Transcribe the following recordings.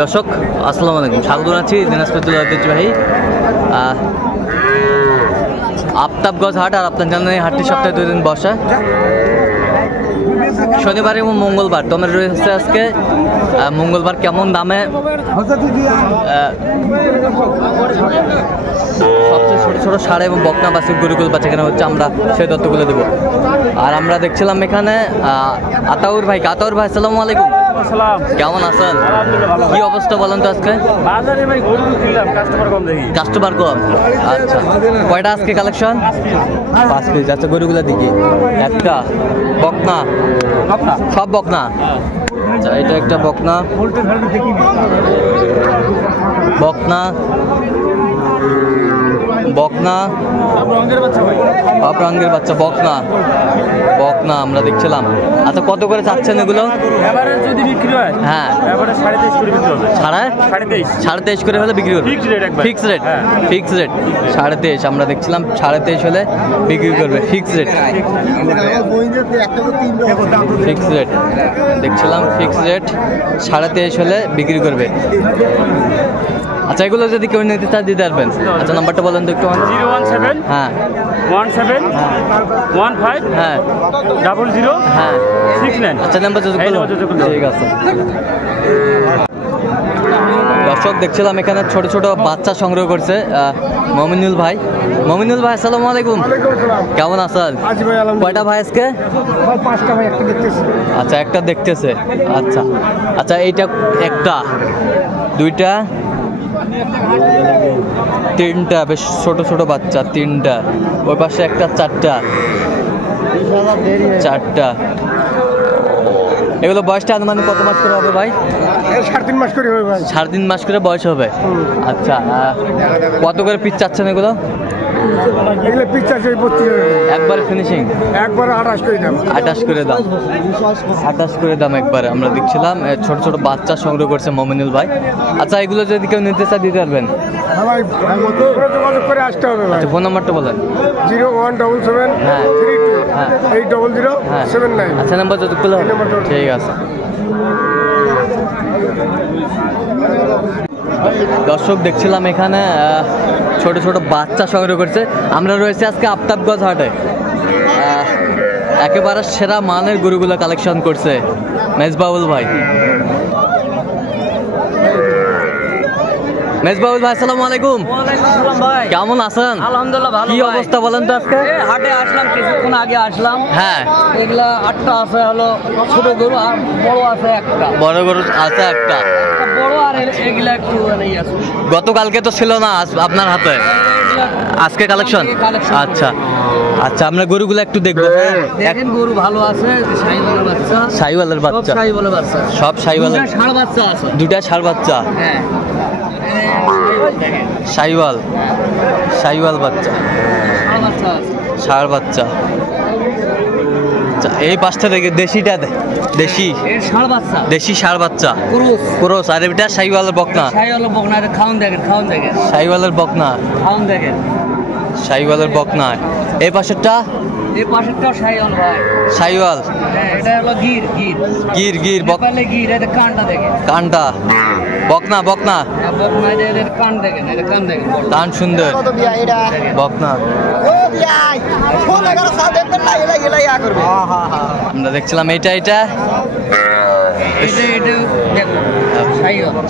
দর্শক আসসালামু আলাইকুম, স্বাগত জানাচ্ছি দিনাজপুর ঐতিহ্যবাহী আফতাবগঞ্জ হাট। আর আপনার জানেন এই হাটটি সপ্তাহে 2 দিন বসে, শনিবার এবং মঙ্গলবার। টমেটো রয়েছে আজকে মঙ্গলবার কেমন দামে সবচেয়ে ছোটো ছোটো ষাঁড় এবং বকনা বাছুর গরুগুলো বাচ্চাখানে হচ্ছে, আমরা সেই তথ্যগুলো দেবো। আর আমরা দেখছিলাম এখানে আতাউর ভাই। আতাউর ভাই আসসালামু আলাইকুম। কেমন আছেন? কি অবস্থা বলেন তো আজকে? কাস্টমার কম। আচ্ছা, কয়টা আজকে কালেকশন? 5 পিস। আচ্ছা, গরুগুলো দেখি। একটা বকনা, সব বকনা। আচ্ছা, এটা একটা বকনা, বকনা বকনা রঙের বাচ্চা, বকনা বকনা আমরা দেখছিলাম। আচ্ছা, কত করে চাচ্ছেন এগুলো? যদি বিক্রি হয়, হ্যাঁ 23.5 করে বিক্রি হবে। 23.5 করে হলে বিক্রি করবে? Fix rate. Fix rate 23.5। আমরা দেখছিলাম 23.5 হলে বিক্রি করবে। ফিক্স রেট, ফিক্স রেট দেখছিলাম। ফিক্স রেট 23.5 হলে বিক্রি করবে। আচ্ছা, এগুলো যদি কেউ নিতে চায় দিতে পারবেন? আচ্ছা, নাম্বারটা বলেন তো একটু। 017 হ্যাঁ 17 15 হ্যাঁ 00 হ্যাঁ 69। আচ্ছা, নাম্বার ঠিক আছে। দর্শক দেখছিলাম এখানে ছোট ছোট বাচ্চা সংগ্রহ করছে মমিনুল ভাই। মমিনুল ভাই আসসালামু আলাইকুম। কেমন আছেন? কয়টা ভাই আজকে? 5টা ভাই, একটা দেখতেছি। আচ্ছা, একটা দেখতেছে। আচ্ছা আচ্ছা, এইটা একটা, দুইটা, 3টা বেশ ছোট ছোট বাচ্চা, 3টা। ওই পাশে একটা, 4টা। এগুলো বয়সটা আনুমানিক কত মাস করে হবে ভাই? 3.5 মাস করে হবে ভাই। 3.5 মাস করে বয়স হবে। আচ্ছা, কত করে পিস চাচ্ছেন এগুলো? এগুলো পিস আছে 32 একবার ফিনিশিং, একবার 28 করে দাম। 28 করে দাম, 28 করে দাম একবার। আমরা দেখছিলাম ছোট ছোট বাচ্চা সংগ্রহ করছে মমিনুল ভাই। আচ্ছা, এগুলো যদি কেউ নিতে চায় দিতে পারবেন? হ্যাঁ ভাই, যোগাযোগ করে আসতে হবে ভাই। আচ্ছা, ফোন নাম্বারটা বলেন। 0177 হ্যাঁ 32 হ্যাঁ 800 79। আচ্ছা, নাম্বার যদি খুলে হবে। ঠিক আছে। দর্শক দেখছিলাম এখানে ছোট ছোট বাচ্চা সংগ্রহ করছে। আমরা রয়েছে আজকে আফতাবগঞ্জ হাটে। একেবারে সেরা মানের গরুগুলো কালেকশন করছে মেজবাউল ভাই। মেজবাউল ভাই আসসালামু আলাইকুম। ভাই কেমন আছেন? আলহামদুলিল্লাহ ভালো। কি অবস্থা বলেন তো আজকে? হাটে আসলাম, কিছুক্ষণ আগে আসলাম। হ্যাঁ, এগুলা 8টা আছে, হলো ছোট গরু, আর বড় আছে একটা। বড় গরু আছে একটা, বড় আর এগুলা একটু নেই আছে। গতকালকে তো ছিল না আপনার হাতে, আজকে কালেকশন। আচ্ছা আচ্ছা, আমরা গরুগুলো একটু দেখবো। দেখেন গরু ভালো আছে, শাহিওয়ালের বাচ্চা। শাহিওয়ালের বাচ্চা, শাহিওয়ালের বাচ্চা, সব শাহিওয়ালের। ষাঁড় বাচ্চা আছে, 2টা ষাঁড় বাচ্চা। হ্যাঁ শাহিওয়াল, শাহিওয়াল বাচ্চা, ষাঁড় বাচ্চা। এই পাঁচটা দেখে দেশিটা, দেশি ষাঁড় বাচ্চা, দেশি ষাঁড় বাচ্চা, ক্রস। আর এটা শাহিওয়ালের বকনা। শাহিওয়ালের বকনা, খাওন দেখেন, খাওন দেখেন। শাহিওয়ালের বকনা, খাওন দেখেন, শাহিওয়ালের বকনা। এই পাশেরটা, এই পাশেরটাও শাহিওয়াল ভাই। শাহিওয়াল, হ্যাঁ এটা হলো গির। গির গির বকনা, গির। এটা কানটা দেখেন, কানটা। বকনা বকনা, বকনা। এটা কান দেখেন, এটা কান দেখেন, কান সুন্দর। বকনা আমরা দেখছিলাম। এটা এটা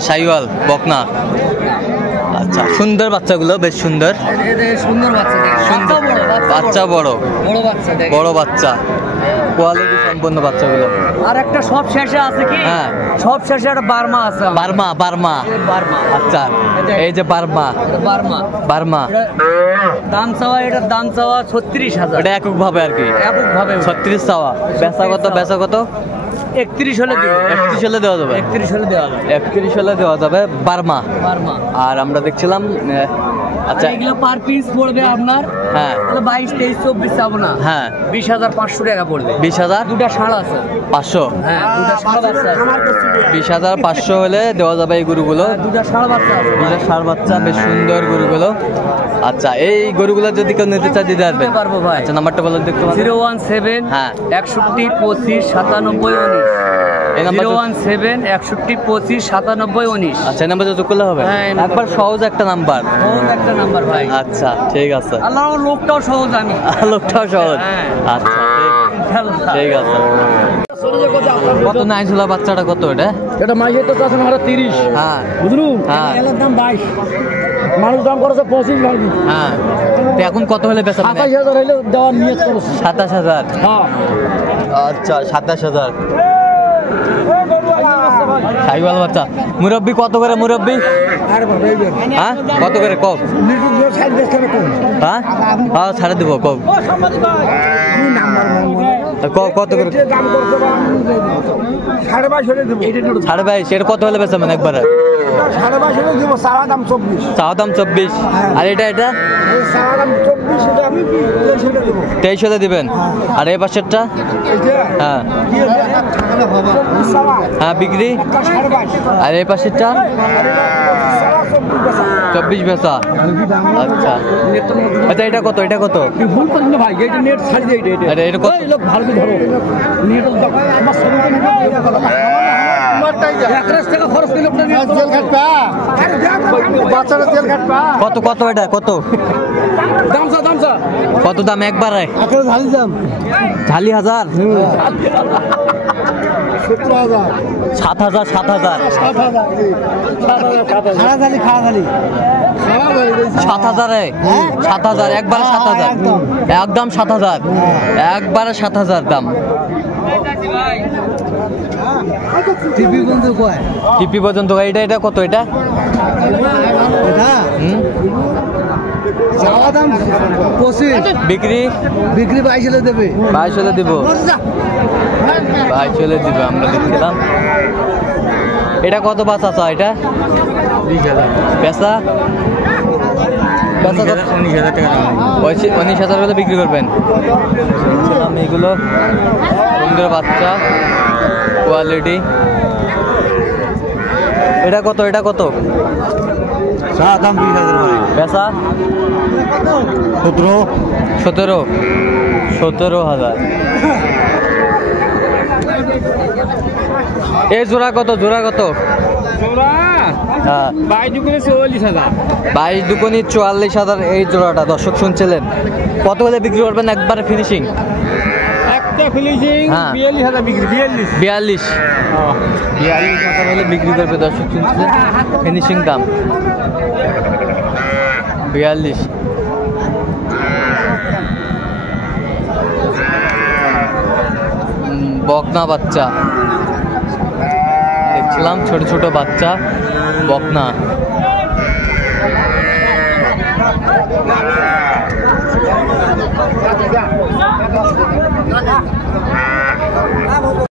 শাহিওয়াল বকনা। আচ্ছা, সুন্দর বাচ্চাগুলো, বেশ সুন্দর। সুন্দর বাচ্চা, সুন্দর বাচ্চা, বড় বড় বাচ্চা, কোয়ালিটি সম্পন্ন বাচ্চাগুলো। আর একটা সব শেষে আছে কি? হ্যাঁ, সব শেষে একটা বার্মা আছে। Burma, Burma, Burma. আচ্ছা, এই যে বার্মা, বার্মা, বার্মা। দাম চাওয়া, এটার দাম চাওয়া 36,000। এটা একক ভাবে আর কি, একক ভাবে 36 চাওয়া। বেচা কত? বেচা কত? 31 হলে দেবো। 31 হলে দেওয়া যাবে। 31 হলে দেওয়া যাবে। 31 হলে দেওয়া যাবে। Burma, Burma. আর আমরা দেখছিলাম। আচ্ছা, এগুলো পার পিস পড়বে আপনার, হ্যাঁ 22, 23, 24 চাবো না, হ্যাঁ 20,500 টাকা পড়বে। 20,000। 2টা ষাঁড় আছে, 500। হ্যাঁ 2টা ষাঁড় বাচ্চা আছে। 20,500 হলে দেওয়া যাবে এই গরুগুলো। 2টা ষাঁড় বাচ্চা আছে, 2টা ষাঁড় বাচ্চা, বেশ সুন্দর গরুগুলো। আচ্ছা, এই গরুগুলো যদি কেউ নিতে চায় দিতে পারবেন? পারবো ভাই। আচ্ছা, নাম্বারটা বলেন দেখতে। 017 হ্যাঁ 61 25 97 19। এই নাম্বার 017 61 25 97 19। আচ্ছা এই নাম্বারে যোগ করলে হবে হ্যাঁ, এই একবার সহজ একটা নাম্বার সহজ একটা নাম্বার ভাই। আচ্ছা ঠিক আছে আল্লাহ লোকটাও সহজ আমি। লোকটাও সহজ হ্যাঁ। আচ্ছা ইনশাআল্লাহ। ঠিক আছে কত নাইছিল বাচ্চাটা কত এটা এটা মাইয়ে তো চাচ্ছেন হারা 30। হ্যাঁ বুঝলু? হ্যাঁ। এলার দাম 22। মানুষ দাম করেছে 25 ভাবি। হ্যাঁ তো এখন কত হলে বেচা 27000 হইলে দেওয়ার নিয়ত করেছে। 27000 হ্যাঁ। আচ্ছা 27000 সাইওয়াল বাচ্চা মুরব্বি কত করে মুরব্বি হ্যাঁ কত করে কব হ্যাঁ হ্যাঁ ছাড়ে দেবো কব কত করে 22.5 এটা কত হলে বেচা মানে একবারে 22.5 দিব, সারা দাম 24। চাওয়া দাম 24 আর এটা সারা দাম 24, এটা আমি 23 দেবো। 23 হলে দিবেন আর এই পাশেরটা হ্যাঁ হ্যাঁ বিক্রি আর এই পাশেরটা 24 বেচা আচ্ছা আচ্ছা এটা কত ভুল করলি না ভাই, এটা নেট ছাড়ি দে। এটা আরে এটা কত এই লোক ভালো করে ধরো। নেট আমার সঙ্গে একরাশ টাকা খরচ করলে আপনার নেট তেল খাটবা, বাচ্চারা তেল খাটবা। কত এটা কত দামসা কত দাম একবারে আখের ঝালি দাম ঝালি 1000 17,000 7,000 7,000 খাওয়া ঝালি 7,000 7,000 একবারে 7,000 একদম 7,000 একবারে 7,000 দাম টিভি বন্ধ কয় টিপি পর্যন্ত এটা কত এটা এটা হুম চাওয়া দাম 25, বিক্রি 22 হলে দেবে। 22 হলে দিব 22 হলে দিবে আমরা দেখছিলাম এটা কত বাস আছে এটা 20,000 পেশা 19,000 টাকা 19,000 হলে বিক্রি করবেন আমি এগুলো সুন্দর বাচ্চা কোয়ালিটি এটা কত চাওয়া দাম 20,000 ভাই। পেশা 17,000 এই জোড়া কত হ্যাঁ 22 দুগুণে 44,000 এই জোড়াটা দর্শক শুনছিলেন কত হলে বিক্রি করবেন একবারে ফিনিশিং একটা ফিনিশিং হ্যাঁ। 42,000 বিক্রি 42 টাকা হলে বিক্রি করবে দর্শক শুনছিলেন ফিনিশিং দাম 42 বকনা বাচ্চা দেখছিলাম ছোট বাচ্চা বকনা